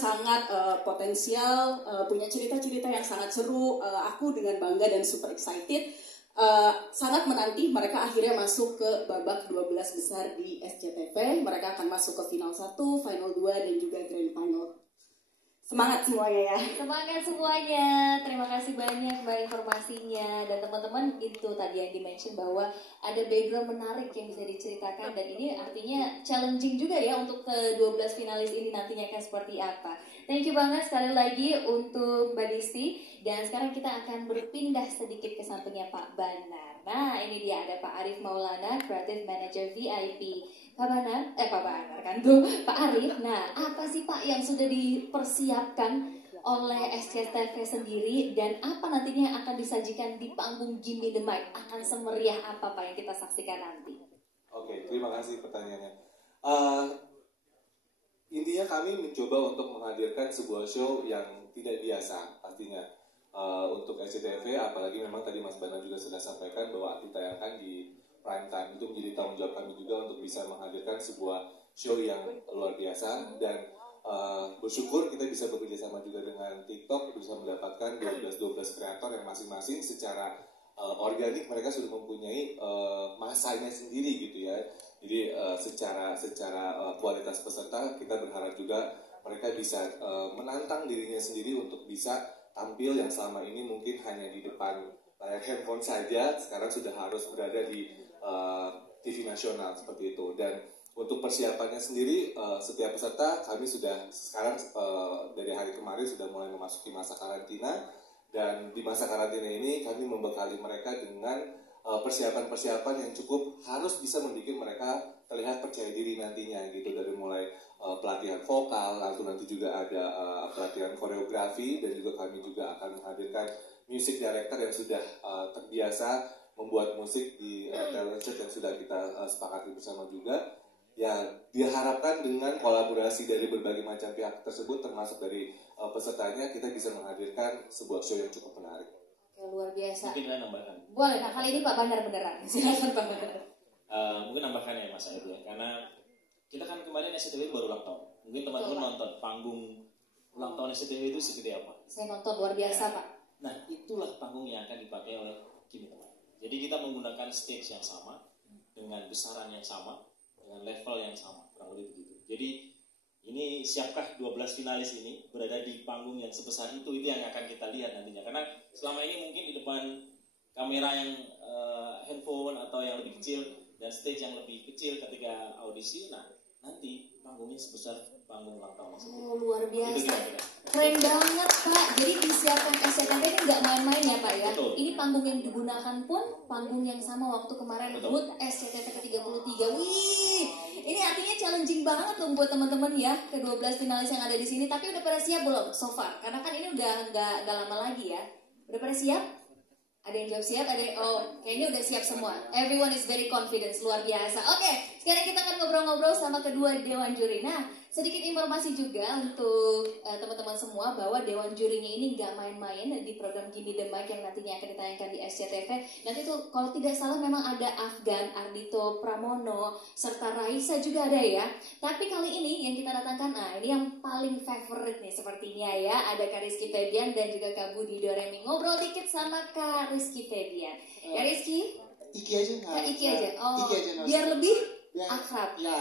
sangat potensial, punya cerita-cerita yang sangat seru. Aku dengan bangga dan super excited, sangat menanti mereka akhirnya masuk ke babak 12 besar di SCTV. Mereka akan masuk ke final 1, final 2, dan juga grand final. Semangat semuanya ya. Semangat semuanya. Terima kasih banyak Mbak informasinya. Dan teman-teman, itu tadi yang di-mention bahwa ada background menarik yang bisa diceritakan. Dan ini artinya challenging juga ya untuk ke 12 finalis ini nantinya akan seperti apa. Thank you banget sekali lagi untuk Mbak Disti. Dan sekarang kita akan berpindah sedikit ke sampingnya Pak Banar. Nah ini dia ada Pak Arif Maulana, Creative Manager VIP. Pak Banar kan tuh, Pak Arif. Nah, apa sih Pak yang sudah dipersiapkan oleh SCTV sendiri dan apa nantinya yang akan disajikan di panggung Gimme the Mic? Akan semeriah apa Pak yang kita saksikan nanti? Oke, terima kasih pertanyaannya. Intinya kami mencoba untuk menghadirkan sebuah show yang tidak biasa pastinya untuk SCTV, apalagi memang tadi Mas Bana juga sudah sampaikan bahwa ditayangkan di prime time, itu menjadi tanggung jawab kami juga untuk bisa menghadirkan sebuah show yang luar biasa. Dan bersyukur kita bisa bekerja sama juga dengan TikTok, bisa mendapatkan 12 kreator yang masing-masing secara organik mereka sudah mempunyai masanya sendiri gitu ya. Jadi secara kualitas peserta kita berharap juga mereka bisa menantang dirinya sendiri untuk bisa tampil yang selama ini mungkin hanya di depan layar handphone saja, sekarang sudah harus berada di TV nasional seperti itu. Dan untuk persiapannya sendiri, setiap peserta kami sudah sekarang dari hari kemarin sudah mulai memasuki masa karantina. Dan di masa karantina ini kami membekali mereka dengan persiapan-persiapan yang cukup harus bisa membuat mereka terlihat percaya diri nantinya gitu. Dari mulai pelatihan vokal, lalu nanti juga ada pelatihan koreografi, dan juga kami juga akan menghadirkan music director yang sudah terbiasa membuat musik di talent show yang sudah kita sepakati bersama juga. Ya, diharapkan dengan kolaborasi dari berbagai macam pihak tersebut, termasuk dari pesertanya, kita bisa menghadirkan sebuah show yang cukup menarik. Oke, luar biasa. Mungkin saya nambahkan. Boleh, nah kali ini Pak Bandar beneran. Silakan Pak Bandar. Mungkin nambahkan ya Mas Aib ya, karena kita kan kemarin SCTV baru ulang tahun. Mungkin teman-teman nonton panggung ulang tahun SCTV itu seperti apa? Saya nonton, luar biasa Pak. Nah, itulah panggung yang akan dipakai oleh Gimme the Mic. Jadi kita menggunakan stage yang sama, dengan besaran yang sama, dengan level yang sama, kurang lebih begitu. Jadi ini siapkah 12 finalis ini berada di panggung yang sebesar itu yang akan kita lihat nantinya. Karena selama ini mungkin di depan kamera yang handphone atau yang lebih kecil dan stage yang lebih kecil ketika audisi, nah nanti panggungnya sebesar panggung ulang tahun. Oh, luar biasa. Keren banget Pak. Jadi disiapkan SCTV ini nggak main-main ya Pak ya. Betul. Ini panggung yang digunakan pun panggung yang sama waktu kemarin HUT SCTV ke-33. Wih, ini artinya challenging banget loh buat teman-teman ya, ke-12 finalis yang ada di sini. Tapi udah pada siap belum so far? Karena kan ini udah nggak lama lagi ya. Udah pada siap? Ada yang jawab siap, ada yang, kayaknya udah siap semua. Everyone is very confident, luar biasa. Oke, sekarang kita akan ngobrol-ngobrol sama kedua dewan juri. Nah, sedikit informasi juga untuk teman-teman semua bahwa dewan jurinya ini nggak main-main di program Gimme the Mic yang nantinya akan ditayangkan di SCTV. Nanti tuh kalau tidak salah memang ada Afgan, Ardito Pramono, serta Raisa juga ada ya. Tapi kali ini yang kita datangkan, nah ini yang paling favorite nih sepertinya ya. Ada Kak Rizky Febian dan juga Kak Budi Doremi. Ngobrol dikit sama Kak Rizky Febian. Kak Rizky? Iki aja nggak? Kak Iki aja. Oh, Iki aja, biar lebih akrab. Ya.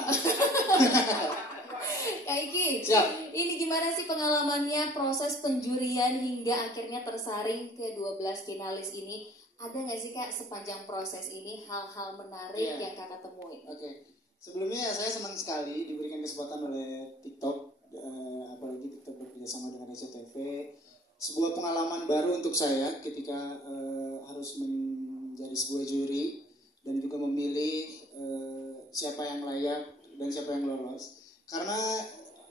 Kak Iki, Siap. ini gimana sih pengalamannya proses penjurian hingga akhirnya tersaring ke 12 finalis ini? Ada nggak sih Kak sepanjang proses ini hal-hal menarik yang Kakak temuin? Oke. Sebelumnya saya senang sekali diberikan kesempatan oleh TikTok, apalagi TikTok bekerjasama dengan SCTV. Sebuah pengalaman baru untuk saya ketika harus menjadi sebuah juri dan juga memilih siapa yang layak dan siapa yang lolos. Karena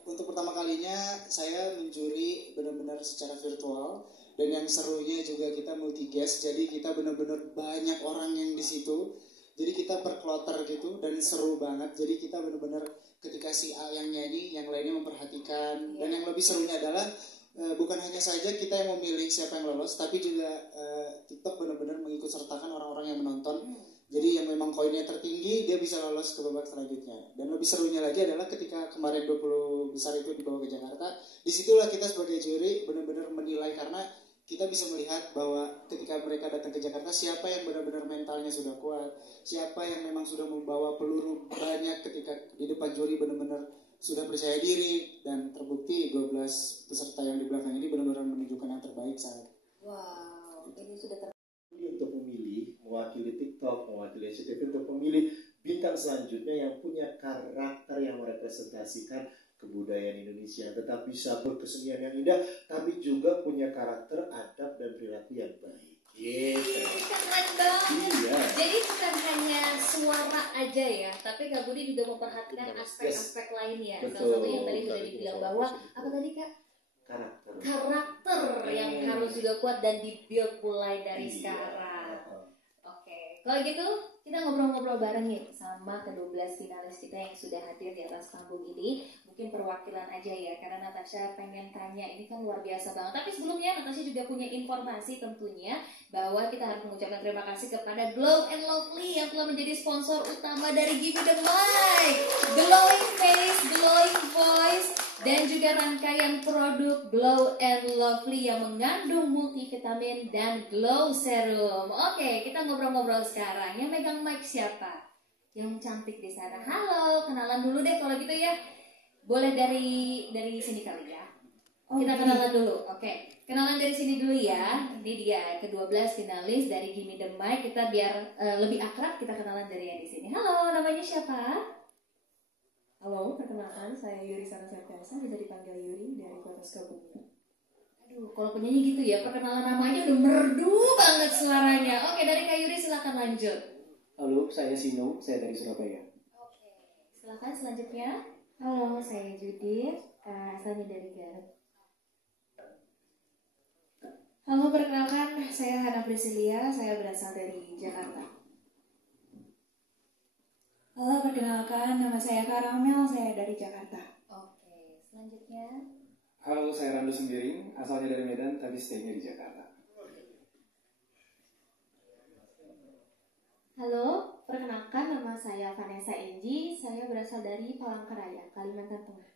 untuk pertama kalinya saya menjuri benar-benar secara virtual, dan yang serunya juga kita multi guest, jadi kita benar-benar banyak orang yang di situ. Jadi kita per kloter gitu dan seru banget. Jadi kita benar-benar ketika si A yang nyanyi, yang lainnya memperhatikan. Dan yang lebih serunya adalah bukan hanya saja kita yang memilih siapa yang lolos, tapi juga TikTok benar-benar mengikut sertakan orang-orang yang menonton. Jadi yang memang memang poinnya tertinggi, dia bisa lolos ke babak selanjutnya. Dan lebih serunya lagi adalah ketika kemarin 20 besar itu dibawa ke Jakarta, disitulah kita sebagai juri benar-benar menilai, karena kita bisa melihat bahwa ketika mereka datang ke Jakarta, siapa yang benar-benar mentalnya sudah kuat, siapa yang memang sudah membawa peluru banyak ketika di depan juri benar-benar sudah percaya diri, dan terbukti 12 peserta yang di belakang ini benar-benar menunjukkan yang terbaik saat. Wow, ini sudah untuk memilih mewakili TikTok, mewakili SCTV, untuk memilih bintang selanjutnya yang punya karakter yang merepresentasikan kebudayaan Indonesia, tetap bisa berkesenian yang indah, tapi juga punya karakter, adab, dan perilaku yang baik. Gitu. keren banget. Iya. Jadi bukan hanya suara aja ya, tapi Kak Budi juga memperhatikan aspek-aspek lain ya. Salah Betul. satu yang tadi sudah dibilang bahwa apa tadi Kak? Karakter yang harus juga kuat dan di-build mulai dari sekarang. Oke, kalau gitu kita ngobrol-ngobrol bareng nih sama ke-12 finalis kita yang sudah hadir di atas panggung ini. Mungkin perwakilan aja ya, karena Natasha pengen tanya, ini kan luar biasa banget. Tapi sebelumnya Natasha juga punya informasi tentunya bahwa kita harus mengucapkan terima kasih kepada Glow and Lovely yang telah menjadi sponsor utama dari Give Me The Mic. Glowing face, glowing voice, dan juga rangkaian produk Glow and Lovely yang mengandung multivitamin dan glow serum. Oke, kita ngobrol-ngobrol sekarang. Yang megang mic siapa? Yang cantik di sana. Halo, kenalan dulu deh kalau gitu ya. Boleh dari sini kali ya. Kita kenalan dulu. Oke, kenalan dari sini dulu ya. Ini dia ke-12 finalis dari Gimme The Mic. Kita biar lebih akrab, kita kenalan dari yang di sini. Halo, namanya siapa? Halo, perkenalkan saya Yuri Sarasartiasa, bisa dipanggil Yuri dari Kota Sukabumi. Aduh, kalau penyanyi gitu ya, perkenalan namanya udah merdu banget suaranya. Oke, dari Kak Yuri silakan lanjut. Halo, saya Sinung, saya dari Surabaya. Oke, silakan selanjutnya. Halo, saya Judith, asalnya dari Garut. Halo, perkenalkan saya Hana Priscilia, saya berasal dari Jakarta. Halo, perkenalkan nama saya Karamel, saya dari Jakarta. Oke, selanjutnya. Halo, saya Randu Sembiring, asalnya dari Medan, tapi stay-nya di Jakarta. Halo, perkenalkan nama saya Vanessa Enji, saya berasal dari Palangkaraya, Kalimantan Tengah.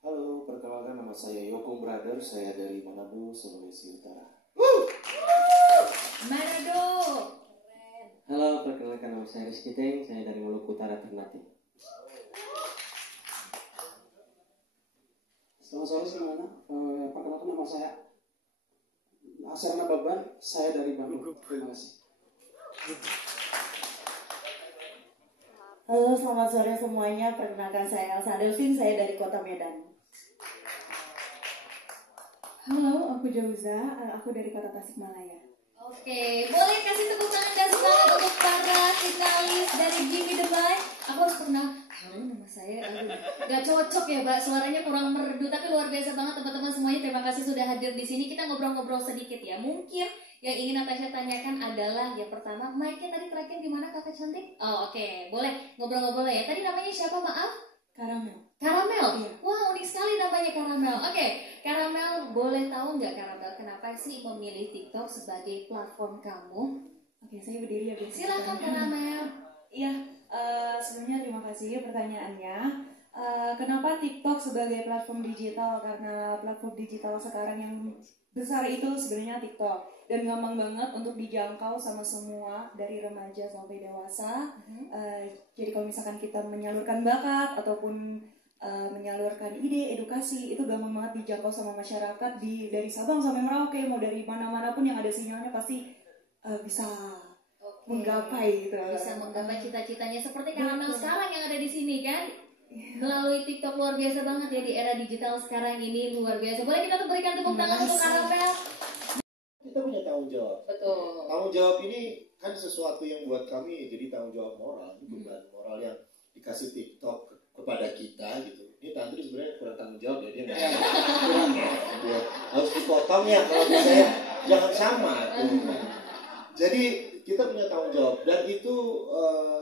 Halo, perkenalkan nama saya Yoko Brother, saya dari Manado, Sulawesi Utara. Manado. Keren. Halo, perkenalkan nama saya Rizky Teng, saya dari Maluku Utara, Ternate. Selamat sore semuanya. Perkenalkan nama saya Aserna Baban, saya dari Bandung. Terima kasih. Halo, selamat sore semuanya. Perkenalkan saya Elsa Delvin, saya dari Kota Medan. Halo, aku Jauza, aku dari Kota Tasikmalaya. Oke, boleh kasih tepuk tangan dan semangat untuk para finalis dari Gimme The Mic. Aku harus pernah, halo nama saya, gak cocok ya Mbak, suaranya kurang merdu, tapi luar biasa banget teman-teman semuanya. Terima kasih sudah hadir di sini. Kita ngobrol-ngobrol sedikit ya. Mungkin yang ingin Natasha tanyakan adalah yang pertama, mic-nya tadi tracking di mana kakak cantik? Oh oke, boleh ngobrol-ngobrol ya. Tadi namanya siapa maaf? Karamel. Karamel? Iya. Wah unik sekali namanya Karamel. Oke, Karamel boleh tahu nggak Karamel kenapa sih memilih TikTok sebagai platform kamu? Oke, saya berdiri ya. Bu. Silakan Karamel. Iya, sebelumnya terima kasih pertanyaannya. Kenapa TikTok sebagai platform digital? Karena platform digital sekarang yang besar itu sebenarnya TikTok. Dan gampang banget untuk dijangkau sama semua dari remaja sampai dewasa. Jadi kalau misalkan kita menyalurkan bakat ataupun menyalurkan ide, edukasi, itu gampang banget dijangkau sama masyarakat dari Sabang sampai Merauke, mau dari mana-mana pun yang ada sinyalnya pasti bisa menggapai gitu. Bisa menggapai cita-citanya seperti Karamel sekarang yang ada di sini kan. Melalui TikTok luar biasa banget ya di era digital sekarang ini, luar biasa. Boleh kita berikan tepuk tangan untuk Karamel? Kita punya tanggung jawab. Betul. Tanggung jawab ini kan sesuatu yang buat kami jadi tanggung jawab moral, beban moral yang dikasih TikTok kepada kita gitu. Ini Tantri sebenarnya kurang tanggung jawab ya, dia nggak kurang ya, dia harus dipotong ya kalau saya jangan sama. Jadi kita punya tanggung jawab dan itu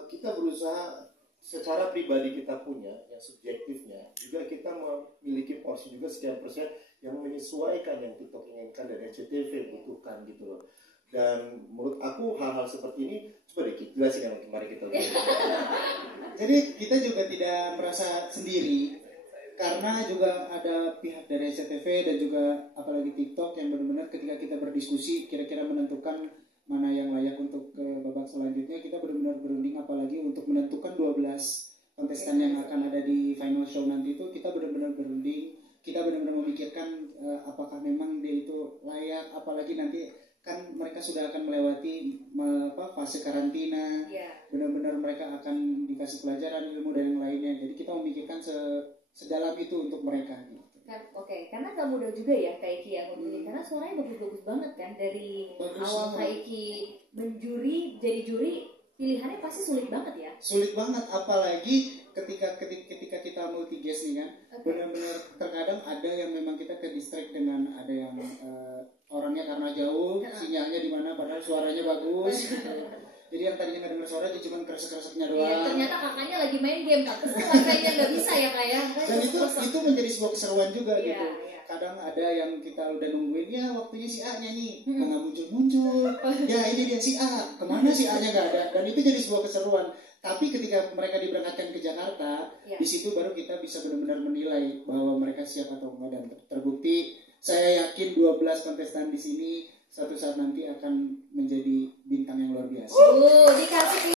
kita berusaha secara pribadi kita punya yang subjektifnya juga kita memiliki porsi juga sekian persen yang menyesuaikan yang TikTok inginkan dan SCTV butuhkan gitu loh. Dan menurut aku hal-hal seperti ini coba deh jelasin yang kemarin kita lihat. Jadi kita juga tidak merasa sendiri karena juga ada pihak dari SCTV dan juga apalagi TikTok yang benar-benar ketika kita berdiskusi kira-kira menentukan mana yang layak untuk ke babak selanjutnya, kita benar-benar berunding, apalagi untuk menentukan 12 kontestan yang akan ada di final show nanti itu kita benar-benar berunding, kita benar-benar memikirkan apakah memang dia itu layak, apalagi nanti kan mereka sudah akan melewati fase karantina, benar-benar mereka akan dikasih pelajaran, ilmu dan yang lainnya, jadi kita memikirkan sedalam itu untuk mereka. Oke, karena gak mudah juga ya Kak Iki ya memilih, karena suaranya bagus-bagus banget kan dari awal Kak Iki menjuri jadi juri, pilihannya pasti sulit banget ya. Sulit banget, apalagi ketika kita multi guest nih kan, benar-benar terkadang ada yang memang kita ke distract dengan ada yang orangnya karena jauh, sinyalnya di mana padahal suaranya bagus. Jadi yang tadinya nggak dengar suara jadi cuma kresek-kreseknya doang. Iya, ternyata kakaknya lagi main game, terus wifi-nya nggak bisa ya Kak ya. Dan itu menjadi sebuah keseruan juga gitu. Kadang ada yang kita udah nungguin, ya waktunya si A-nya nih, nggak muncul-muncul. Ya ini dia si A, kemana si A-nya nggak ada. Dan itu jadi sebuah keseruan. Tapi ketika mereka diberangkatkan ke Jakarta, di situ baru kita bisa benar-benar menilai bahwa mereka siap atau enggak. Dan terbukti, saya yakin 12 kontestan di sini suatu saat nanti akan menjadi bintang yang luar biasa. Dikasih